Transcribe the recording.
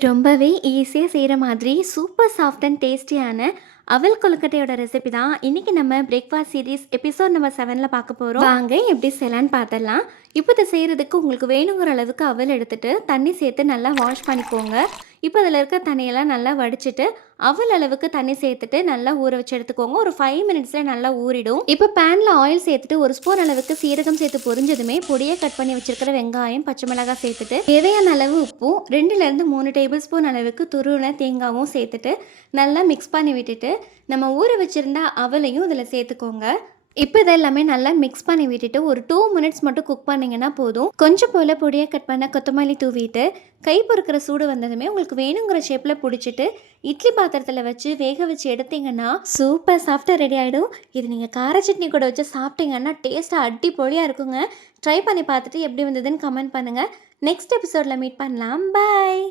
ரொம்பவே ஈஸியா செய்ற மாதிரி சூப்பர் சாஃப்ட் அண்ட் டேஸ்டியான அவல் கொழுக்கட்டையோட ரெசிபி தான் இன்னைக்கு நம்ம பிரேக்ஃபாஸ்ட் சீரிஸ் எபிசோட் நம்பர் 7ல பார்க்க போறோம். வாங்க எப்படி செய்யலான்னு பார்த்துடலாம். இப்போ இதை செய்கிறதுக்கு உங்களுக்கு வேணுங்கிற அளவுக்கு அவல் எடுத்துட்டு தண்ணி சேர்த்து நல்லா வாஷ் பண்ணிக்கோங்க. இப்போ அதில் இருக்க தண்ணியெல்லாம் நல்லா வடிச்சிட்டு அவல் அளவுக்கு தண்ணி சேர்த்துட்டு நல்லா ஊற வச்சு எடுத்துக்கோங்க. ஒரு 5 மினிட்ஸில் நல்லா ஊறிடும். இப்போ பேனில் ஆயில் சேர்த்துட்டு ஒரு ஸ்பூன் அளவுக்கு சீரகம் சேர்த்து பொரிஞ்சதுமே பொடியை கட் பண்ணி வச்சிருக்கிற வெங்காயம் பச்சை மிளகாய் சேர்த்துட்டு தேவையான அளவு உப்பும் 2லேருந்து 3 டேபிள் ஸ்பூன் அளவுக்கு துருவின தேங்காயும் சேர்த்துட்டு நல்லா மிக்ஸ் பண்ணி விட்டுட்டு நம்ம ஊற வச்சுருந்த அவலையும் இதில் சேர்த்துக்கோங்க. இப்போ இதெல்லாமே நல்லா மிக்ஸ் பண்ணி விட்டுட்டு ஒரு 2 மினிட்ஸ் மட்டும் குக் பண்ணிங்கன்னா போதும். கொஞ்சம் போல் பொடியை கட் பண்ண கொத்தமல்லி தூவிட்டு கை பொறுக்கிற சூடு வந்ததுமே உங்களுக்கு வேணுங்கிற ஷேப்பில் பிடிச்சிட்டு இட்லி பாத்திரத்தில் வச்சு வேக வச்சு எடுத்தீங்கன்னா சூப்பர் சாஃப்டாக ரெடி ஆகிடும். இது நீங்கள் கார சட்னி கூட வச்சு சாப்பிட்டீங்கன்னா டேஸ்ட்டாக அடிப்பொலியாக இருக்குங்க. ட்ரை பண்ணி பார்த்துட்டு எப்படி வந்ததுன்னு கமெண்ட் பண்ணுங்கள். நெக்ஸ்ட் எபிசோடில் மீட் பண்ணலாம். பாய்.